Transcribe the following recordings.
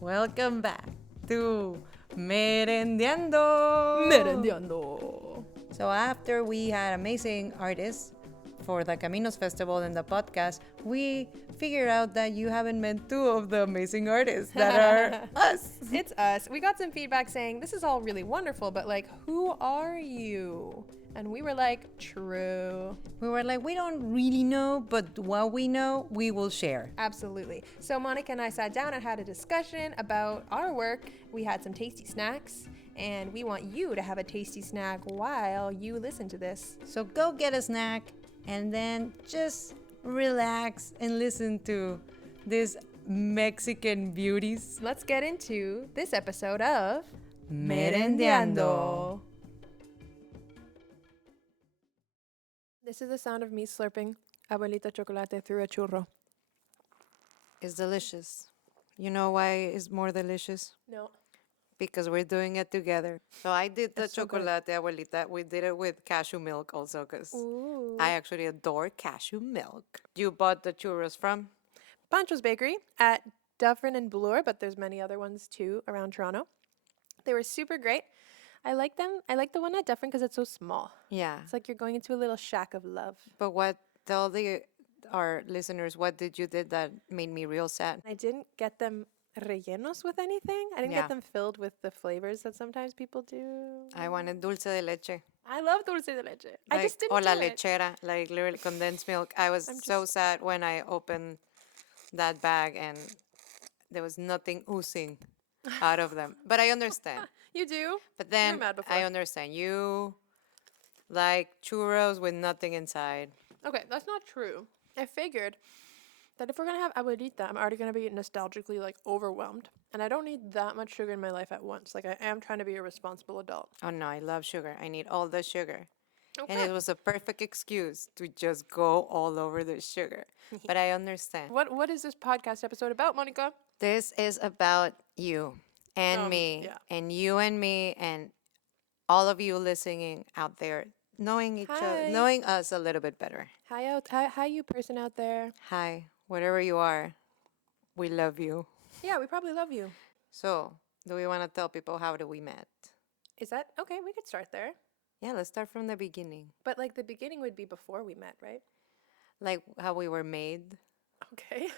Welcome back to Merendiando. Merendiando. So after we had amazing artists for the Caminos Festival and the podcast, we figured out that you haven't met two of the amazing artists that are us. It's us. We got some feedback saying, this is all really wonderful, but like, who are you? And we were like, true. We were like, we don't really know, but what we know, we will share. Absolutely. So Monica and I sat down and had a discussion about our work. We had some tasty snacks, and we want you to have a tasty snack while you listen to this. So go get a snack and then just relax and listen to these Mexican beauties. Let's get into this episode of Merendiando. This is the sound of me slurping abuelita chocolate through a churro. It's delicious. You know why it's more delicious? No. Because we're doing it together. So I did the It's so good. chocolate, abuelita. We did it with cashew milk also because Ooh. I actually adore cashew milk. You bought the churros from? Pancho's Bakery at Dufferin and Bloor, but there's many other ones too around Toronto. They were super great. I like them. I like the one at Dufferin because it's so small. Yeah. It's like you're going into a little shack of love. But tell our listeners, what did you did that made me real sad? I didn't get them rellenos with anything. I didn't Yeah. get them filled with the flavors that sometimes people do. I wanted dulce de leche. I love dulce de leche. I just didn't Or la do it. lechera, like literally condensed milk. I was I'm so just- sad when I opened that bag and there was nothing oozing out of them. But I understand. You do? But then mad before. I understand. You like churros with nothing inside. Okay, that's not true. I figured that if we're gonna have abuelita, I'm already gonna be nostalgically like overwhelmed, and I don't need that much sugar in my life at once. Like I am trying to be a responsible adult. Oh no, I love sugar. I need all the sugar. Okay. And it was a perfect excuse to just go all over the sugar. But I understand. What is this podcast episode about, Monica? This is about you and me yeah. and you and me and all of you listening out there, knowing each other, Hi. knowing us a little bit better. Hi, you person out there. Hi, wherever you are, we love you. Yeah, we probably love you. So, do we want to tell people how do we met? Is that okay? We could start there, Yeah, let's start from the beginning. but like the beginning would be before we met, right? Like how we were made. Okay.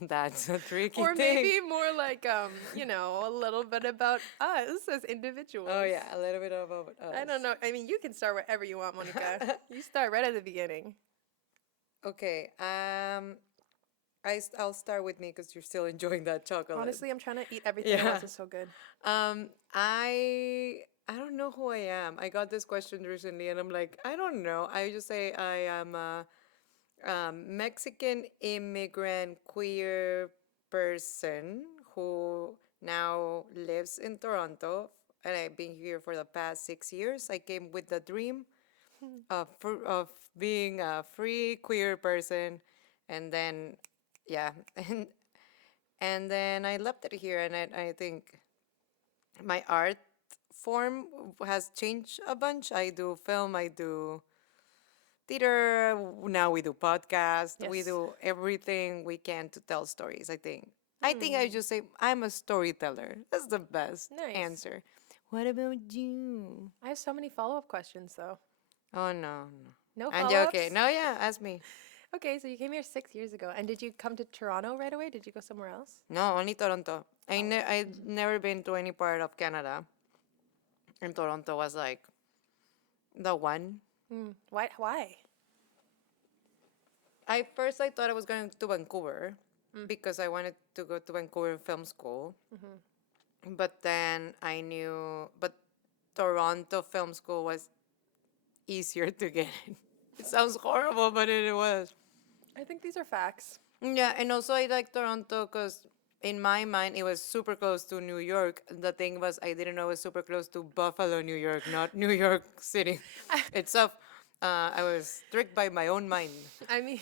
That's a tricky Or thing. maybe more like a little bit about us as individuals. Oh yeah, a little bit about us. I don't know. I mean, you can start wherever you want, Monica. You start right at the beginning. Okay. I'll start with me because you're still enjoying that chocolate. Honestly, I'm trying to eat everything at Yeah. once. It's so good. I don't know who I am. I got this question recently, and I'm like, I don't know. I just say I am a Mexican immigrant queer person who now lives in Toronto, and I've been here for the past 6 years. I came with the dream of being a free queer person, and then yeah, and then I left it here, and I think my art form has changed a bunch. I do film, I do theater, now we do podcast, we Yes. do everything we can to tell stories, I think. I just say I'm a storyteller. That's the best Nice. answer. What about you? I have so many follow-up questions, though. Oh no. No I'm follow-ups? joking. No, yeah, ask me. Okay, so you came here 6 years ago. And did you come to Toronto right away? Did you go somewhere else? No, only Toronto. I've never been to any part of Canada. And Toronto was like the one. Why? Why? I thought I was going to Vancouver because I wanted to go to Vancouver Film School. But then but Toronto Film School was easier to get in. It sounds horrible, but it was. I think these are facts. Yeah, and also I like Toronto because in my mind it was super close to New York. The thing was I didn't know it was super close to Buffalo, New York, not New York City itself. I was tricked by my own mind. I mean,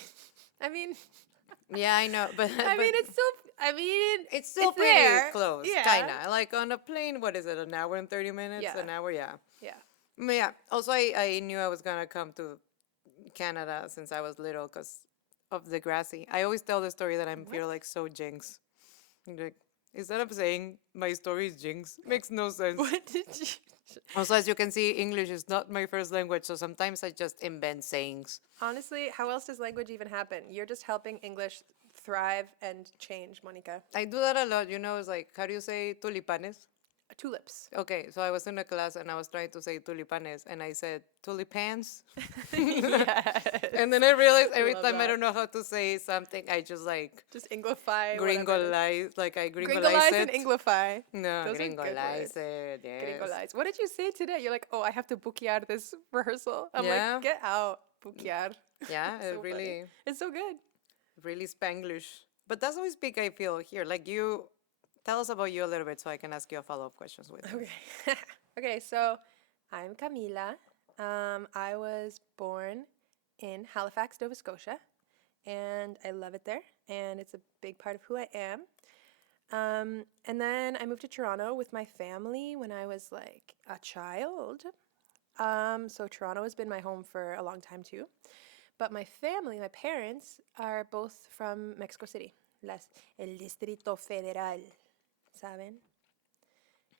Yeah, I know, but it's still. it's still it's pretty there. close, Yeah. kinda. Like on a plane, what is it? An hour and 30 minutes? Yeah. An hour, yeah. Yeah. But yeah. Also, I knew I was gonna come to Canada since I was little because of the grassy. I always tell the story that I feel like so jinx. Like, Instead of saying my story is jinx, makes no sense. What did you? Also, as you can see, English is not my first language, so sometimes I just invent sayings. Honestly, how else does language even happen? You're just helping English thrive and change, Monica. I do that a lot, it's like, how do you say tulipanes? Tulips. Okay, so I was in a class and I was trying to say tulipanes and I said tulipans. Yes. And then I realized every Love time I that. don't know how to say something, I just like Just Englify. whatever it is. gringolize, like I gringolize Gringolize it. and Englify. No, Those are good gringolize words. it, yes. Gringolize. What did you say today? You're like, oh, I have to buquear this rehearsal. I'm Yeah. like, get out, buquear. Yeah, So it funny. really, It's so good. really Spanglish. But that's how we speak, I feel, here. Like you, tell us about you a little bit so I can ask you a follow-up questions with this. Okay. Okay, so I'm Camila. I was born in Halifax, Nova Scotia, and I love it there, and it's a big part of who I am. And then I moved to Toronto with my family when I was like a child. So Toronto has been my home for a long time too. But my family, my parents, are both from Mexico City, el Distrito Federal, ¿saben?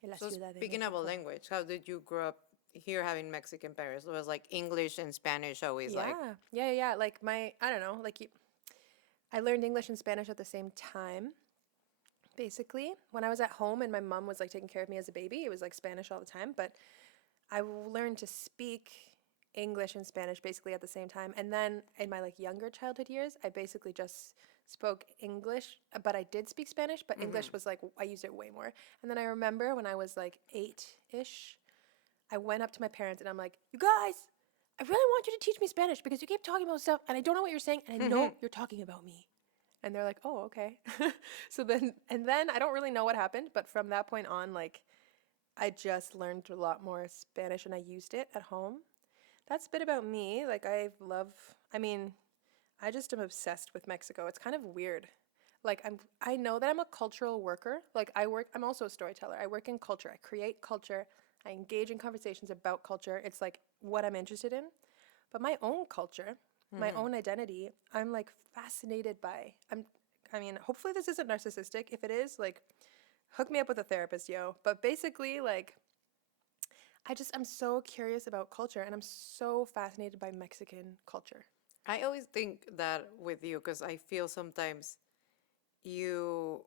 En la So Ciudad de speaking about México. language, how did you grow up here having Mexican parents? It was like English and Spanish always like. Yeah. Like I don't know, I learned English and Spanish at the same time. Basically, when I was at home and my mom was like taking care of me as a baby, it was like Spanish all the time. But I learned to speak English and Spanish basically at the same time. And then in my like younger childhood years, I basically just spoke English, but I did speak Spanish, but English was like, I used it way more. And then I remember when I was like 8-ish, I went up to my parents and I'm like, you guys, I really want you to teach me Spanish because you keep talking about stuff and I don't know what you're saying and I know you're talking about me. And they're like, oh, okay. So then I don't really know what happened, but from that point on, like, I just learned a lot more Spanish and I used it at home. That's a bit about me. Like, I just am obsessed with Mexico. It's kind of weird. Like, I know that I'm a cultural worker. Like, I'm also a storyteller. I work in culture. I create culture. I engage in conversations about culture. It's like what I'm interested in. But my own culture, my own identity, I'm like fascinated by. Hopefully this isn't narcissistic. If it is, like, hook me up with a therapist, yo. But basically, like, I'm so curious about culture and I'm so fascinated by Mexican culture. I always think that with you because I feel sometimes you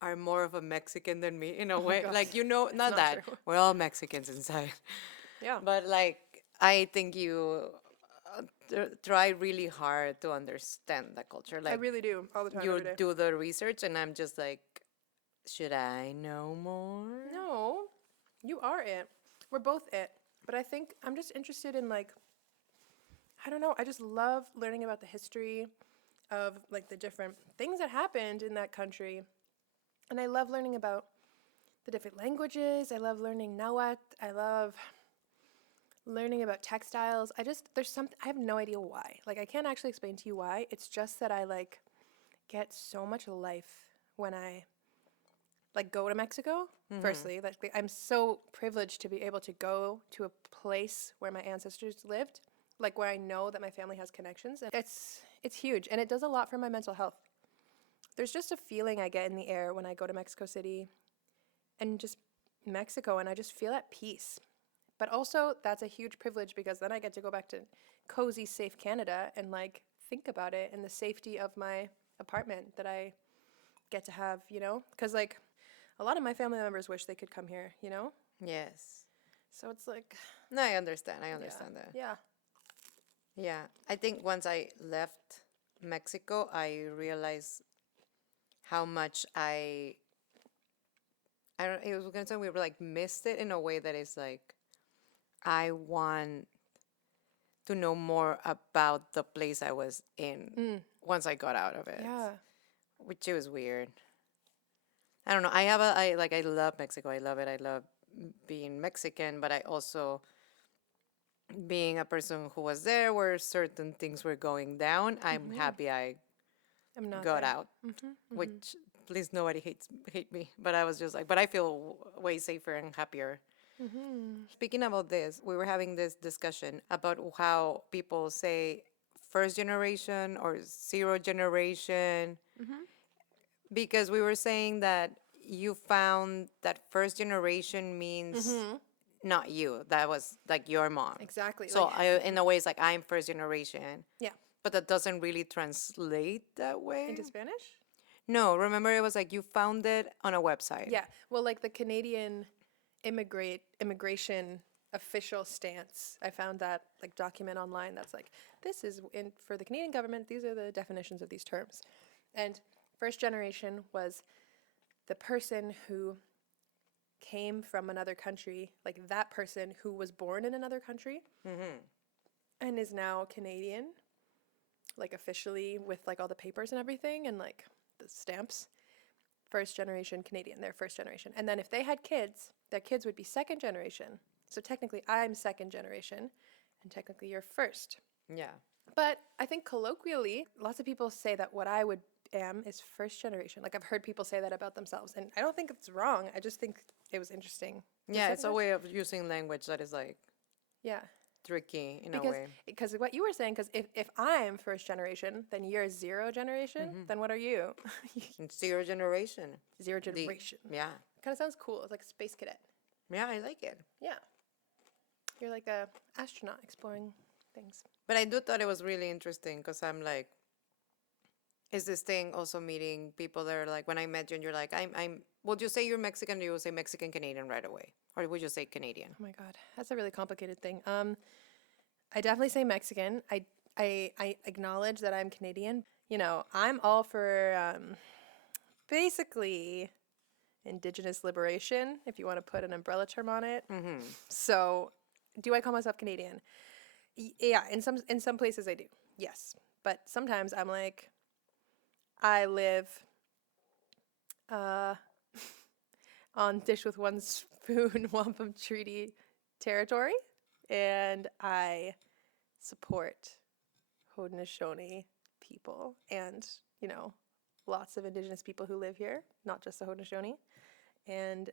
are more of a Mexican than me in a way. gosh. Like, not not that. true. We're all Mexicans inside. Yeah. But like, I think you try really hard to understand the culture. I Like, really do all the time. you every day. do the research, and I'm just like, should I know more? No, you are it. We're both it. But I think I'm just interested in like, I don't know. I just love learning about the history of like the different things that happened in that country. And I love learning about the different languages. I love learning Nahuatl. I love learning about textiles. I have no idea why. Like, I can't actually explain to you why. It's just that I like get so much life when I like go to Mexico. Firstly, like I'm so privileged to be able to go to a place where my ancestors lived, like where I know that my family has connections. And it's huge, and it does a lot for my mental health. There's just a feeling I get in the air when I go to Mexico City and just Mexico, and I just feel at peace. But also, that's a huge privilege because then I get to go back to cozy, safe Canada and like think about it in the safety of my apartment that I get to have, because like a lot of my family members wish they could come here, Yes. So it's like, No, I understand. I understand that. yeah. Yeah. I think once I left Mexico, I realized how much I don't, it was gonna say we were like missed it in a way that is like, I want to know more about the place I was in once I got out of it. Yeah. Which it was weird. I don't know. I love Mexico. I love it. I love being Mexican, but I also being a person who was there where certain things were going down. I'm happy I I'm not got there. out. Which please nobody hate me, but I was just like, but I feel way safer and happier. Speaking about this, we were having this discussion about how people say first generation or zero generation, because we were saying that you found that first generation means not you. That was like your mom. Exactly. So like, in a way, it's like I'm first generation, yeah. but that doesn't really translate that way. Into Spanish? No, remember it was like you found it on a website. Yeah. Well, like the Canadian immigration official stance. I found that like document online that's like, this is in for the Canadian government, these are the definitions of these terms. And first generation was the person who came from another country, like that person who was born in another country and is now Canadian, like officially with like all the papers and everything and like the stamps. First generation Canadian, they're first generation. And then if they had kids, their kids would be second generation. So technically I'm second generation and technically you're first. Yeah. But I think colloquially, lots of people say that what I would am is first generation. Like I've heard people say that about themselves and I don't think it's wrong. I just think it was interesting. Yeah, it's a way of using language that is like Yeah. tricky in a way. Because what you were saying, because if I'm first generation, then you're zero generation, then what are you? It's zero generation. Zero generation. Yeah. Kind of sounds cool. It's like a space cadet. Yeah, I like it. Yeah. You're like a astronaut exploring things. But I do thought it was really interesting because I'm like, is this thing also meeting people that are like, when I met you and you're like, would you say you're Mexican or you would say Mexican Canadian right away? Or would you say Canadian? Oh my God. That's a really complicated thing. I definitely say Mexican. I acknowledge that I'm Canadian. You know, I'm all for basically Indigenous liberation, if you want to put an umbrella term on it. So do I call myself Canadian? Yeah, in some places I do. Yes. But sometimes I'm like, I live on dish with one spoon wampum treaty territory, and I support Haudenosaunee people and, you know, lots of Indigenous people who live here, not just the Haudenosaunee. And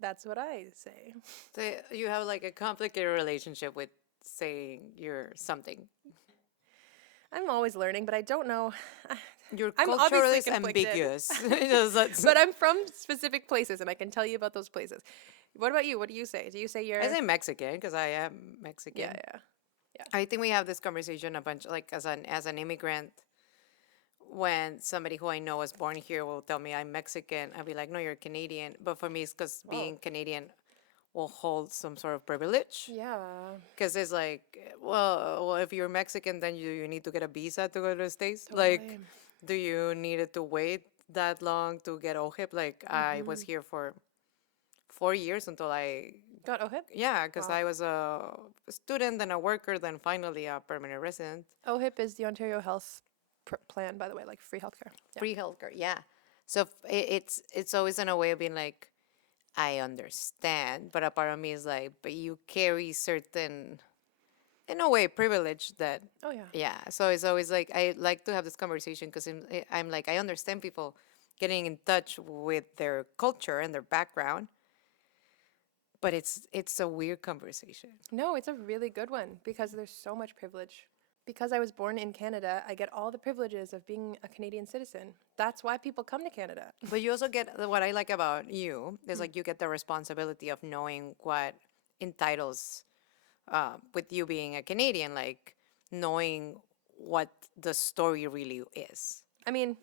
that's what I say. So you have like a complicated relationship with saying you're something. I'm always learning, but I don't know. Your I'm culture obviously is conflicted. ambiguous. But I'm from specific places, and I can tell you about those places. What about you? What do you say? Do you say you're... I say Mexican because I am Mexican. Yeah. I think we have this conversation a bunch, like as an immigrant, when somebody who I know was born here will tell me I'm Mexican, I'll be like, no, you're Canadian. But for me, it's because being Canadian will hold some sort of privilege. Yeah. Because it's like, well, if you're Mexican, then you need to get a visa to go to the States. Totally. Like, do you need to wait that long to get OHIP? Like, I was here for 4 years until I... Got OHIP? Yeah, because I was a student, then a worker, then finally a permanent resident. OHIP is the Ontario Health Plan, by the way, like free healthcare. Yeah. Free healthcare, yeah. So it's always in a way of being like, I understand, but a part of me is like, but you carry certain, in a way, privilege that. Oh yeah. Yeah. So it's always like I like to have this conversation because I'm like I understand people getting in touch with their culture and their background, but it's a weird conversation. No, it's a really good one because there's so much privilege. Because I was born in Canada, I get all the privileges of being a Canadian citizen. That's why people come to Canada. But you also get what I like about you is like you get the responsibility of knowing what entitles with you being a Canadian, like knowing what the story really is. I mean,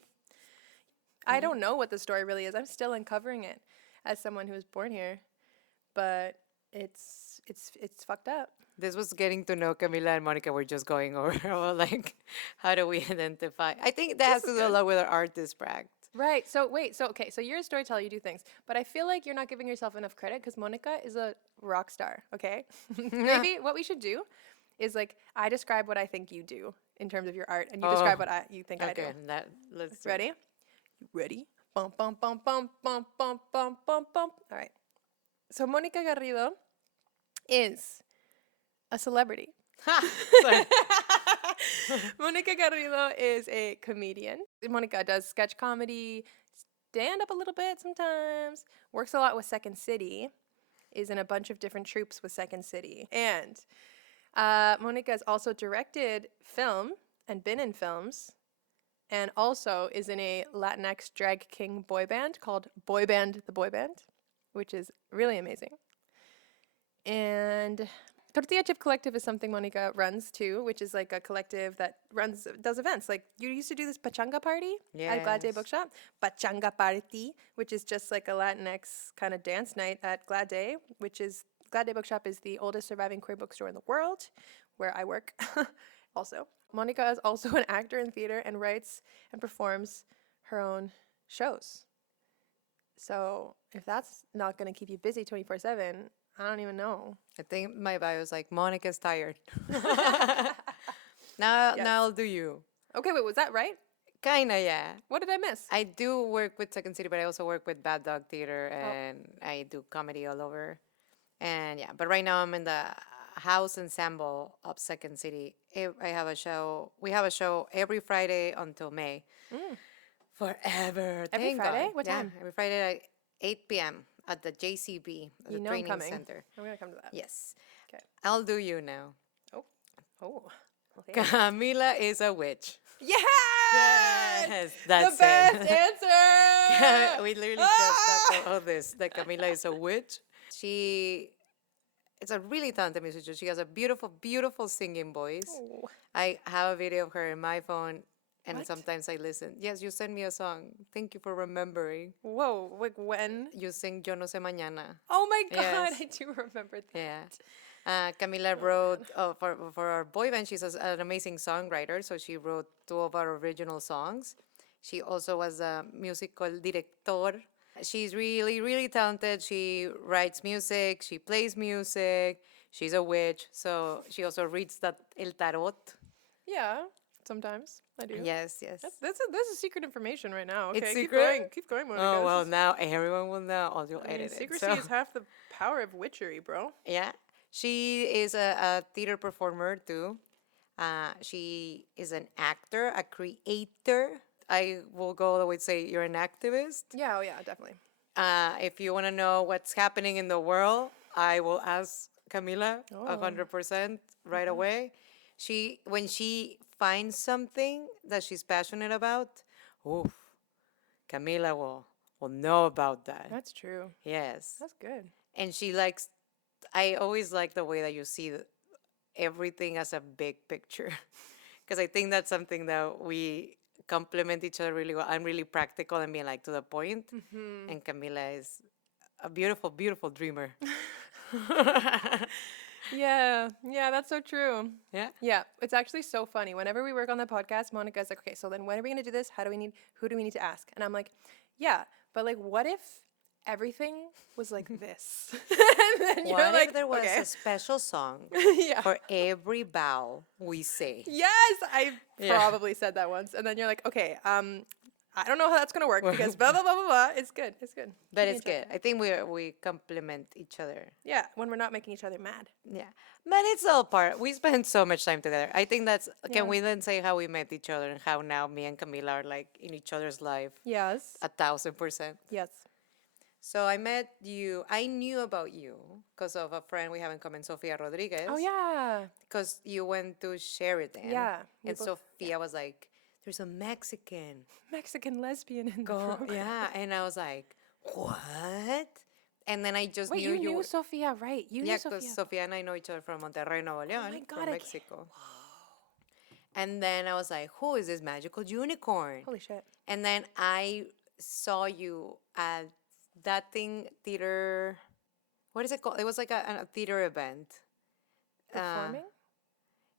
I don't know what the story really is. I'm still uncovering it as someone who was born here, but it's fucked up. This was getting to know Camila and Monica. We're just going over like how do we identify? I think that has to do a lot with our artist practice. Right. So wait. So okay. So you're a storyteller. You do things, but I feel like you're not giving yourself enough credit because Monica is a rock star. Okay. Maybe what we should do is like I describe what I think you do in terms of your art, and you describe what you think I do. Okay. Let's Ready? You ready? Bum bum bum bum bum bum bum bum bum. All right. So Mónica Garrido is a celebrity. Mónica Garrido is a comedian. Mónica does sketch comedy, stand up a little bit sometimes, works a lot with Second City, is in a bunch of different troupes with Second City. And Mónica has also directed film and been in films and also is in a Latinx drag king boy band called Boy Band the Boy Band, which is really amazing. And Tortilla Chip Collective is something Monica runs too, which is like a collective that does events. Like you used to do this pachanga party at Glad Day Yes. Bookshop. Pachanga Party, which is just like a Latinx kind of dance night at Glad Day, which is Glad Day Bookshop is the oldest surviving queer bookstore in the world, where I work also. Monica is also an actor in theater and writes and performs her own shows. So if that's not going to keep you busy 24/7, I don't even know. I think my bio is like, Monica's tired. Now I'll do you. Okay, wait, was that right? Kinda, yeah. What did I miss? I do work with Second City, but I also work with Bad Dog Theater, and I do comedy all over. And yeah, but right now I'm in the house ensemble of Second City. I have a show. We have a show every Friday until May. Forever. Every Thank Friday? God. What Yeah, time? every Friday at 8 p.m. at the JCB, the You know I'm training coming. center. I'm going to come to that. Yes. Okay. I'll do you now. Oh. Okay. Camila is a witch. Yes! Yes, that's the best it. answer! We literally just talked about this, that Camila is a witch. She is a really talented musician. She has a beautiful, beautiful singing voice. Oh. I have a video of her in my phone, and What? sometimes I listen. Yes, you sent me a song. Thank you for remembering. Whoa, like when? You sing Yo No Sé Mañana. Oh my god, Yes. I do remember that. Yeah. Camila wrote for our boy band. She's an amazing songwriter, so she wrote 2 of our original songs. She also was a musical director. She's really, really talented. She writes music. She plays music. She's a witch, so she also reads el tarot. Yeah, sometimes I do. Yes, yes. That's secret information right now. Okay, It's keep secret? going. Keep going, Monica. Oh This well, is- now everyone will know. Or you'll I mean, edit it. secrecy So. is half the power of witchery, bro. Yeah. She is a theater performer too. She is an actor, a creator. I will go all the way to say you're an activist. Yeah, oh yeah, definitely. If you want to know what's happening in the world, I will ask Camila Oh. 100% right away. When she finds something that she's passionate about, oof, Camila will know about that. That's true. Yes. That's good. And she likes, I always like the way that you see everything as a big picture. Because I think that's something that we complement each other really well. I'm really practical and being like to the point. And Camila is a beautiful, beautiful dreamer. Yeah, that's so true. Yeah. Yeah, it's actually so funny. Whenever we work on the podcast, Monica's like, okay, so then when are we going to do this? Who do we need to ask? And I'm like, yeah, but like, what if everything was like this? And then you're What like, if there was okay. a special song Yeah. for every vowel we say? Yes, I Yeah. probably said that once. And then you're like, okay, I don't know how that's gonna work because blah blah blah blah blah. It's good. It's good. But Keep me it's in check. good. I think we complement each other. Yeah, when we're not making each other mad. Yeah. But it's all part. We spend so much time together. I think that's. Yeah. Can we then say how we met each other and how now me and Camila are like in each other's life Yes. 1,000%? Yes. So I met you. I knew about you because of a friend we have in common, Sofia Rodriguez. Oh yeah. Because you went to Sheridan. Yeah, we And both- Sofia was like, "There's a Mexican." Mexican lesbian in the Go. program. Yeah. And I was like, "What?" And then I just Wait, knew you knew were- Sophia, right? You Yeah, knew because Sophia. Sofia and I know each other from Monterrey, Nuevo León, my God, from I can't- Mexico. And then I was like, who is this magical unicorn? Holy shit. And then I saw you at that thing, theater. What is it called? It was like a theater event. Performing?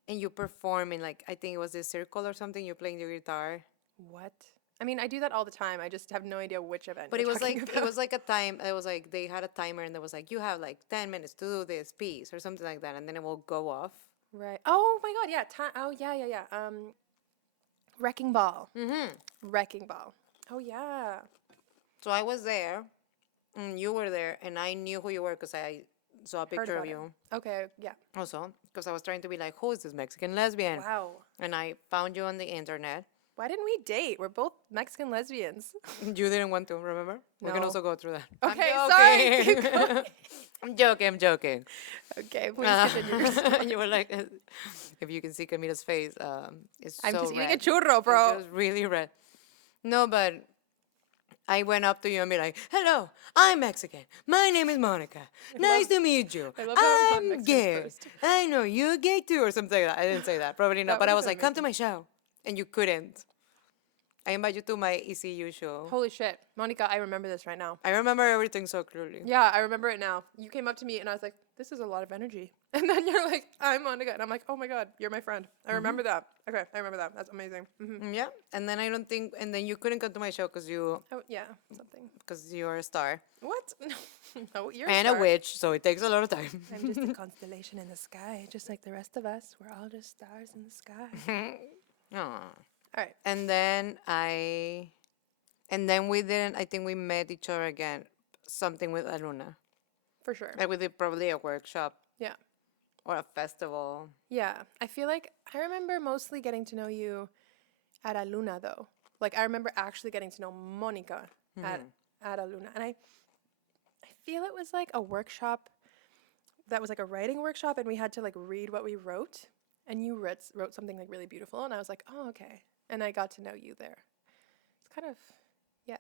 And you perform in like, I think it was this circle or something. You're playing your guitar. What? I mean, I do that all the time. I just have no idea which event. But you're it was talking like, it about. was like a time, it was like, they had a timer and there was like, you have like 10 minutes to do this piece or something like that. And then it will go off. Right. Oh my god, yeah. Oh yeah. Wrecking Ball. Mm-hmm. Wrecking Ball. Oh yeah. So I was there, and you were there, and I knew who you were because I saw a picture of about it. you. Okay, yeah. Also, because I was trying to be like, who is this Mexican lesbian? Wow. And I found you on the internet, Why didn't we date? We're both Mexican lesbians. You didn't want to, remember? We can No. also go through that. Okay, I'm sorry. Keep joking. going. I'm joking. Okay, please continue your story. You were like, if you can see Camila's face, it's I'm so just eating a red. churro, bro. It's just really red. No, but I went up to you and be like, hello, I'm Mexican. My name is Monica. Nice to meet you. I love how I'm Mexicans gay. first. I know you're gay too, or something like that. I didn't say that. Probably not. That But I would've was been like, come to my show. And you couldn't. I invite you to my ECU show. Holy shit. Monica, I remember this right now. I remember everything so clearly. Yeah, I remember it now. You came up to me and I was like, this is a lot of energy. And then you're like, I'm Monica. And I'm like, oh my God, you're my friend. I remember that. Okay, I remember that. That's amazing. Yeah. And then I don't think, and then you couldn't come to my show because Oh, yeah, something. you're a star. What? No, you're And a witch, so it takes a lot of time. I'm just a constellation in the sky, just like the rest of us. We're all just stars in the sky. Aw. All right. And then we didn't, I think we met each other again, something with Aluna. For sure. Like we did probably a workshop Yeah. or a festival. Yeah. I feel like I remember mostly getting to know you at Aluna, though. Like, I remember actually getting to know Monica at Aluna. And I feel it was like a workshop that was like a writing workshop, and we had to like read what we wrote. And you wrote something like really beautiful, and I was like, oh, okay. And I got to know you there. It's kind of, yeah.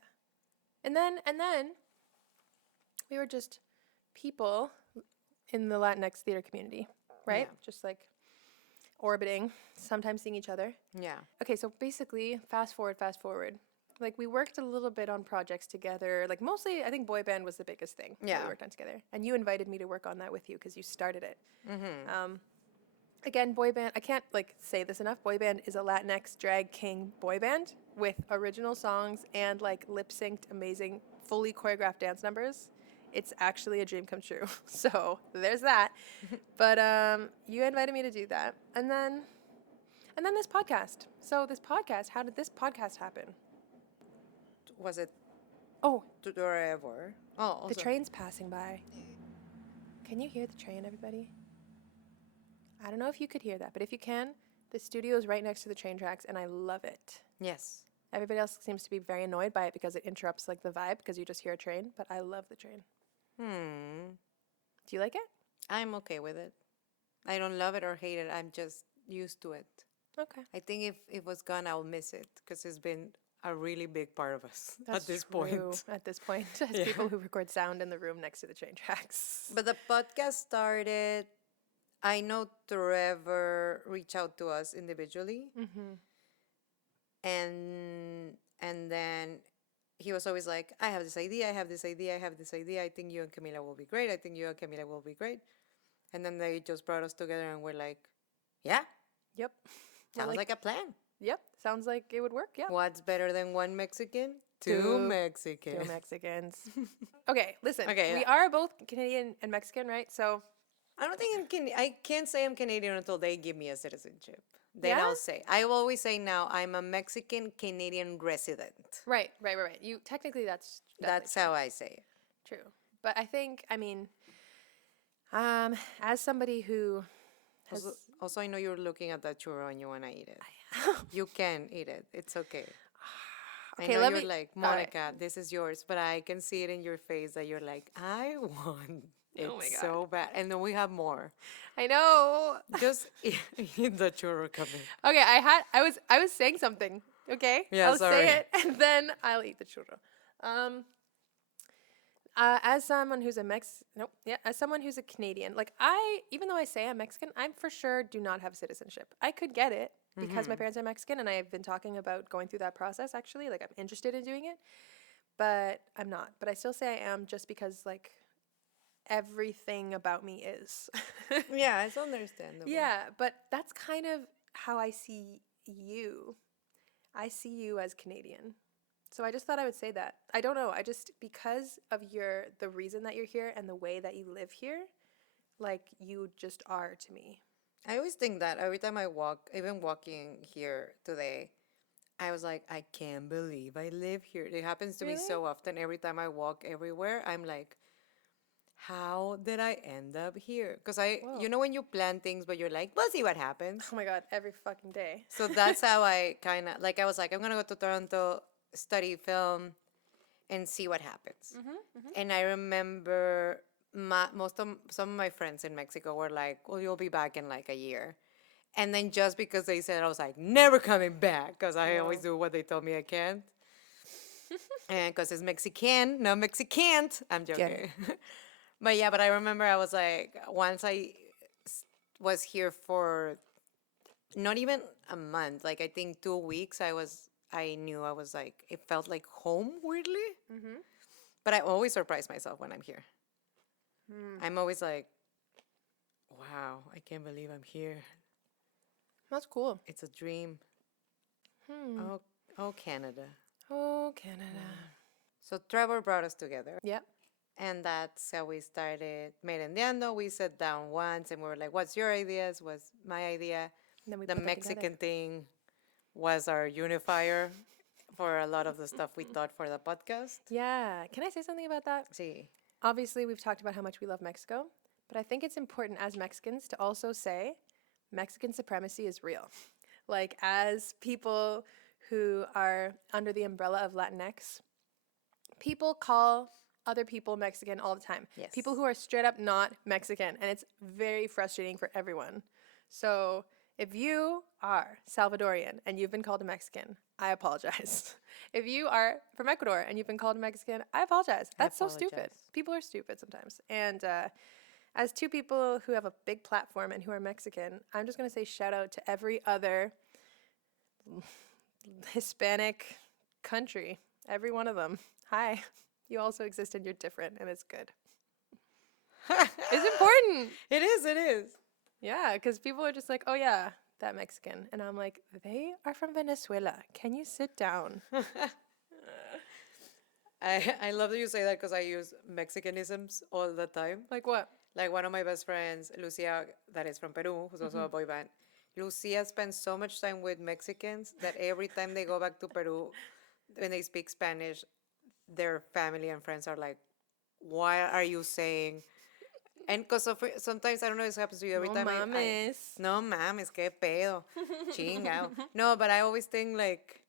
And then we were just people in the Latinx theater community, right? Yeah. Just like orbiting, sometimes seeing each other. Yeah. Okay, so basically, fast forward. Like, we worked a little bit on projects together. Like, mostly, I think boy band was the biggest thing that Yeah. we worked on together. And you invited me to work on that with you because you started it. Again, boy band, I can't, like, say this enough. Boy band is a Latinx drag king boy band with original songs and, like, lip-synced, amazing, fully choreographed dance numbers. It's actually a dream come true. So, there's that. But you invited me to do that. And then this podcast. So, this podcast, how did this podcast happen? Was it Oh, Trevor? Oh, the train's passing by. Can you hear the train, everybody? I don't know if you could hear that, but if you can, the studio is right next to the train tracks, and I love it. Yes. Everybody else seems to be very annoyed by it because it interrupts like the vibe because you just hear a train, but I love the train. Do you like it? I'm okay with it. I don't love it or hate it. I'm just used to it. Okay. I think if it was gone, I'll miss it because it's been a really big part of us That's at this true. point. At this point, as people who record sound in the room next to the train tracks. But the podcast started, I know Trevor reached out to us individually. And then he was always like, I have this idea, I have this idea, I have this idea. I think you and Camila will be great. I think you and Camila will be great. And then they just brought us together and we're like, yeah, Yep. sounds like a plan. Yep. Sounds like it would work. Yeah. What's better than one Mexican? Two Two Mexicans. Mexicans. Okay, listen. Okay, we yeah. are both Canadian and Mexican, right? So I don't think I can't say I'm Canadian until they give me a citizenship. Then Yeah? I'll say. I will always say now I'm a Mexican Canadian resident. right. You technically that's That's how I say it. true. But I think, I mean, as somebody who has Also, I know you're looking at that churro and you want to eat it. You can eat it. It's okay. I Okay, know let you're me- like, all right. Monica, this is yours, but I can see it in your face that you're like, I want it Oh my God. so bad. And then we have more. I know. Just eat the churro coming. Okay, I was saying something. Okay, Yeah, I'll sorry. say it and then I'll eat the churro. As someone who's as someone who's a Canadian, like even though I say I'm Mexican, I for sure do not have citizenship. I could get it because my parents are Mexican, and I've been talking about going through that process. Actually, like I'm interested in doing it, but I'm not. But I still say I am just because like everything about me is. Yeah, it's understandable. Yeah, but that's kind of how I see you. I see you as Canadian. So I just thought I would say that. I don't know. I just, because of the reason that you're here and the way that you live here, like you just are to me. I always think that every time I walk, even walking here today, I was like, I can't believe I live here. It happens to me Really? so often. Every time I walk everywhere, I'm like, how did I end up here? Because Whoa. you know, when you plan things, but you're like, we'll see what happens. Oh my God, every fucking day. So that's how I kind of, like, I was like, I'm going to go to Toronto, study film, and see what happens. And I remember some of my friends in Mexico were like, well, you'll be back in like a year. And then just because they said, I was like, never coming back, because I always do what they told me I can't. And because it's Mexican, no Mexicant. I'm joking. But yeah, but I remember I was like, once was here for not even a month, like I think 2 weeks, I knew I was like, it felt like home weirdly. But I always surprise myself when I'm here. I'm always like, wow, I can't believe I'm here. That's cool. It's a dream. Oh, Canada. Oh, Canada. So Trevor brought us together. Yep. And that's how we started Merendiando. We sat down once and we were like, what's your ideas? What's my idea? Then we The put that Mexican together. thing was our unifier for a lot of the stuff we thought for the podcast. Yeah. Can I say something about that? See. Obviously, we've talked about how much we love Mexico, but I think it's important as Mexicans to also say Mexican supremacy is real. Like, as people who are under the umbrella of Latinx, people call other people Mexican all the time. Yes. People who are straight up not Mexican, and it's very frustrating for everyone. So if you are Salvadorian and you've been called a Mexican, I apologize. If you are from Ecuador and you've been called a Mexican, I apologize. That's so stupid. apologize. People are stupid sometimes. And as two people who have a big platform and who are Mexican, I'm just going to say shout out to every other Hispanic country, every one of them. Hi, you also exist and you're different, and it's good. It's important. It is. Yeah, because people are just like, oh yeah, that Mexican. And I'm like, they are from Venezuela. Can you sit down? I love that you say that because I use Mexicanisms all the time. Like what? Like one of my best friends, Lucia, that is from Peru, who's also a boy band. Lucia spends so much time with Mexicans that every time they go back to Peru, when they speak Spanish, their family and friends are like, why are you saying? And because sometimes, I don't know if this happens to you every No time. mames. No mames, qué pedo. Chingao. No, but I always think like,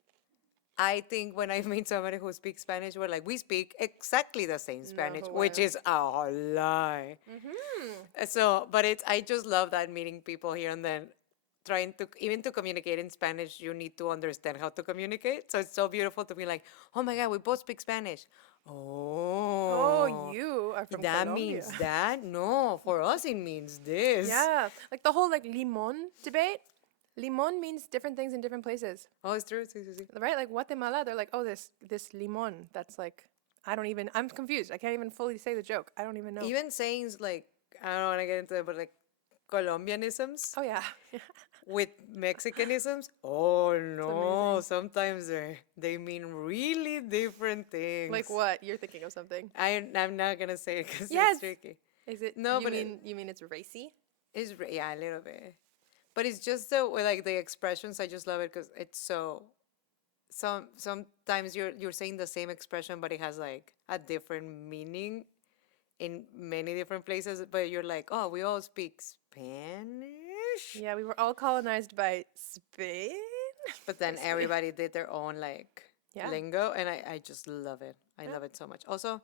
I think when I meet somebody who speaks Spanish, we're like, we speak exactly the same Spanish, which is a lie. So, but I just love that meeting people here and then trying to, even to communicate in Spanish, you need to understand how to communicate. So it's so beautiful to be like, oh my God, we both speak Spanish. Oh, you are from that Colombia. means that? No, for us it means this. Yeah, like the whole like limon debate. Limon means different things in different places, Oh, it's true. Sí, sí, sí. right? Like Guatemala, they're like, oh, this limon. That's like, I'm confused. I can't even fully say the joke. I don't even know. Even sayings like, I don't want to get into it, but like Colombianisms Oh yeah. with Mexicanisms. Oh no, sometimes they mean really different things. Like what? You're thinking of something. I'm not gonna say it because Yes. it's tricky. Is it? No, you but mean you mean it's racy? Yeah, a little bit. But it's just the way, like the expressions. I just love it because it's so. Sometimes you're saying the same expression, but it has like a different meaning in many different places. But you're like, oh, we all speak Spanish. Yeah, we were all colonized by Spain. But then everybody did their own like Yeah. lingo, and I just love it. I love it so much. Also,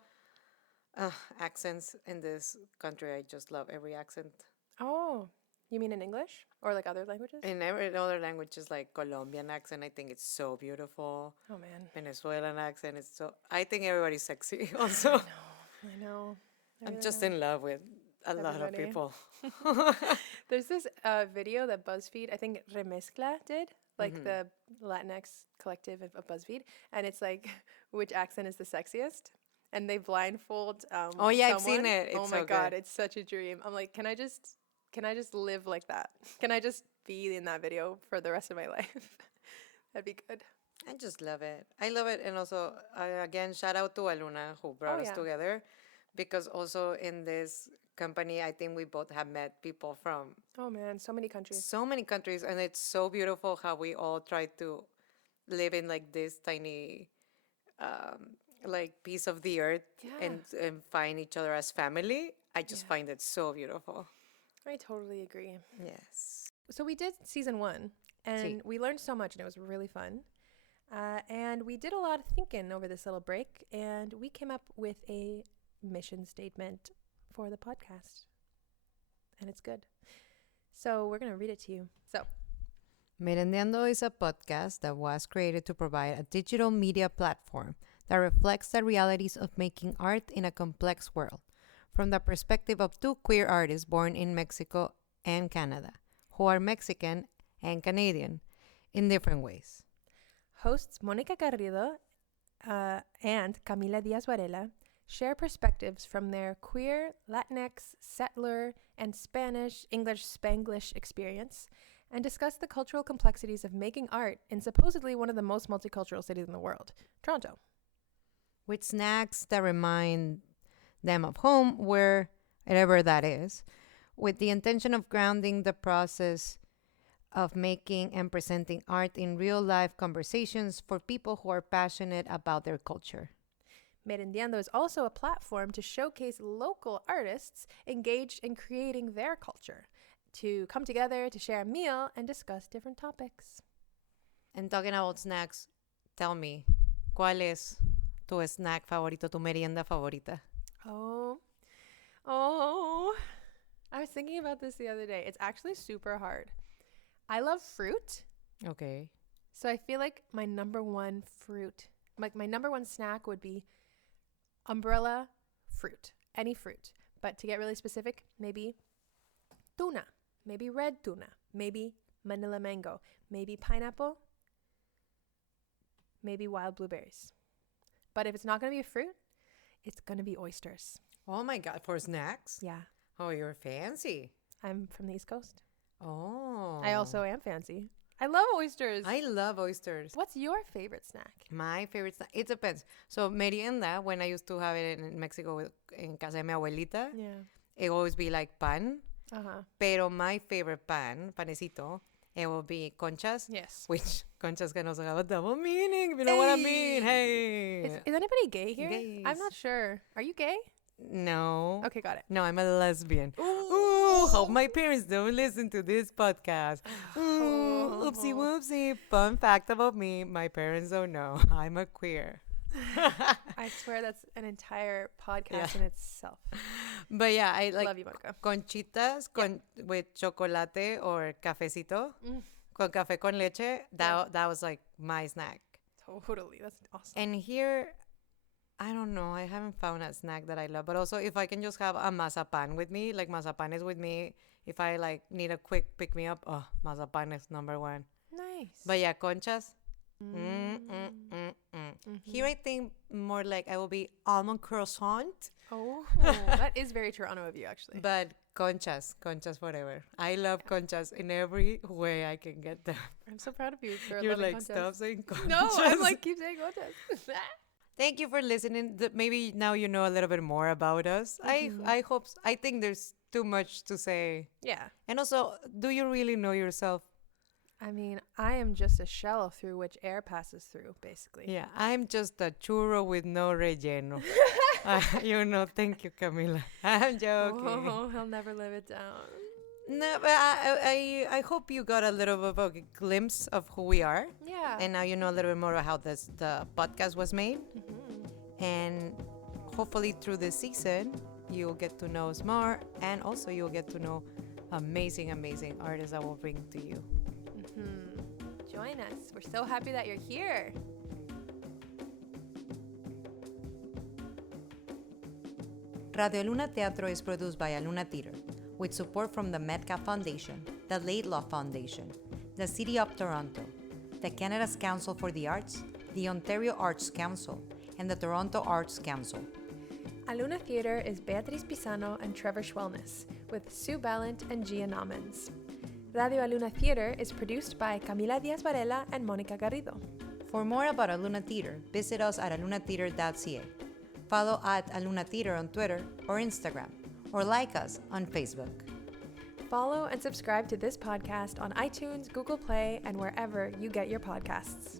accents in this country, I just love every accent. Oh, you mean in English or like other languages? In every other language, is like Colombian accent. I think it's so beautiful. Oh man. Venezuelan accent. It's so. I think everybody's sexy. Also, I know. I'm just in love with a lot of Everybody. people. There's this video that BuzzFeed, I think Remezcla did, like the Latinx collective of BuzzFeed, and it's like which accent is the sexiest, and they blindfold. Oh yeah, I've someone. seen it. It's Oh my so God, good. it's such a dream. I'm like, can I just live like that? Can I just be in that video for the rest of my life? That'd be good. I just love it. I love it, and also again, shout out to Aluna who brought us yeah. together, because also in this company, I think we both have met people from Oh man, so many countries. so many countries, and it's so beautiful how we all try to live in like this tiny like piece of the earth, Yeah. and find each other as family. I just find it so beautiful. I totally agree. Yes. So we did season 1, and we learned so much, and it was really fun. And we did a lot of thinking over this little break, and we came up with a mission statement for the podcast. And it's good. So we're going to read it to you. So, Merendiando is a podcast that was created to provide a digital media platform that reflects the realities of making art in a complex world, from the perspective of 2 queer artists born in Mexico and Canada, who are Mexican and Canadian in different ways. Hosts Mónica y Garrido and Camila Diaz-Varela share perspectives from their queer, Latinx, settler, and English Spanglish experience, and discuss the cultural complexities of making art in supposedly one of the most multicultural cities in the world, Toronto. With snacks that remind them of home, wherever that is, with the intention of grounding the process of making and presenting art in real-life conversations for people who are passionate about their culture. Merendiando is also a platform to showcase local artists engaged in creating their culture, to come together to share a meal and discuss different topics. And talking about snacks, tell me, ¿cuál es tu snack favorito, tu merienda favorita? Oh, I was thinking about this the other day. It's actually super hard. I love fruit. Okay. So I feel like my number one fruit, like my number one snack would be umbrella fruit, any fruit. But to get really specific, maybe tuna, maybe red tuna, maybe Manila mango, maybe pineapple, maybe wild blueberries. But if it's not going to be a fruit, it's going to be oysters. Oh my God, for snacks? Yeah. Oh, you're fancy. I'm from the East Coast. Oh. I also am fancy. I love oysters. I love oysters. What's your favorite snack? My favorite snack, it depends. So merienda, when I used to have it in Mexico, in casa de mi abuelita, it would always be like pan. Pero my favorite panecito, it will be conchas. Yes. Which conchas can also have a double meaning, if you know what I mean. Hey. Is anybody gay here? Gays. I'm not sure. Are you gay? No. Okay, got it. No, I'm a lesbian. Ooh. Hope my parents don't listen to this podcast. Oopsie whoopsie. Fun fact about me, my parents don't know. I'm a queer. I swear that's an entire podcast in itself. But yeah, I like love you, Monica. Conchitas with chocolate or cafecito. Con café con leche. That was like my snack. Totally. That's awesome. And here, I don't know. I haven't found a snack that I love. But also, if I can just have a mazapan with me, like mazapan is with me. If I like need a quick pick me up, mazapan is number 1. Nice. But yeah, conchas. Here I think more like I will be almond croissant. Oh, that is very Toronto of you, actually. But conchas forever. I love conchas in every way I can get them. I'm so proud of you for You're loving like, conchas. stop saying conchas. No, I'm like, keep saying conchas. Thank you for listening. Maybe now you know a little bit more about us. I hope. I think there's too much to say. Yeah. And also, do you really know yourself? I mean, I am just a shell through which air passes through, basically. Yeah, I'm just a churro with no relleno. Thank you, Camila. I'm joking. Oh, he'll never live it down. No, but I hope you got a little bit of a glimpse of who we are. Yeah. And now you know a little bit more about how the podcast was made. And hopefully through this season, you'll get to know us more. And also you'll get to know amazing, amazing artists I will bring to you. Join us. We're so happy that you're here. Radio Aluna Teatro is produced by Aluna Theater, with support from the Metcalf Foundation, the Laidlaw Foundation, the City of Toronto, the Canada's Council for the Arts, the Ontario Arts Council, and the Toronto Arts Council. Aluna Theater is Beatriz Pizano and Trevor Schwellnus, with Sue Balint and Nahmens. Radio Aluna Theater is produced by Camila Diaz-Varela and Mónica Garrido. For more about Aluna Theater, visit us at alunatheater.ca. Follow at Aluna Theater on Twitter or Instagram, or like us on Facebook. Follow and subscribe to this podcast on iTunes, Google Play, and wherever you get your podcasts.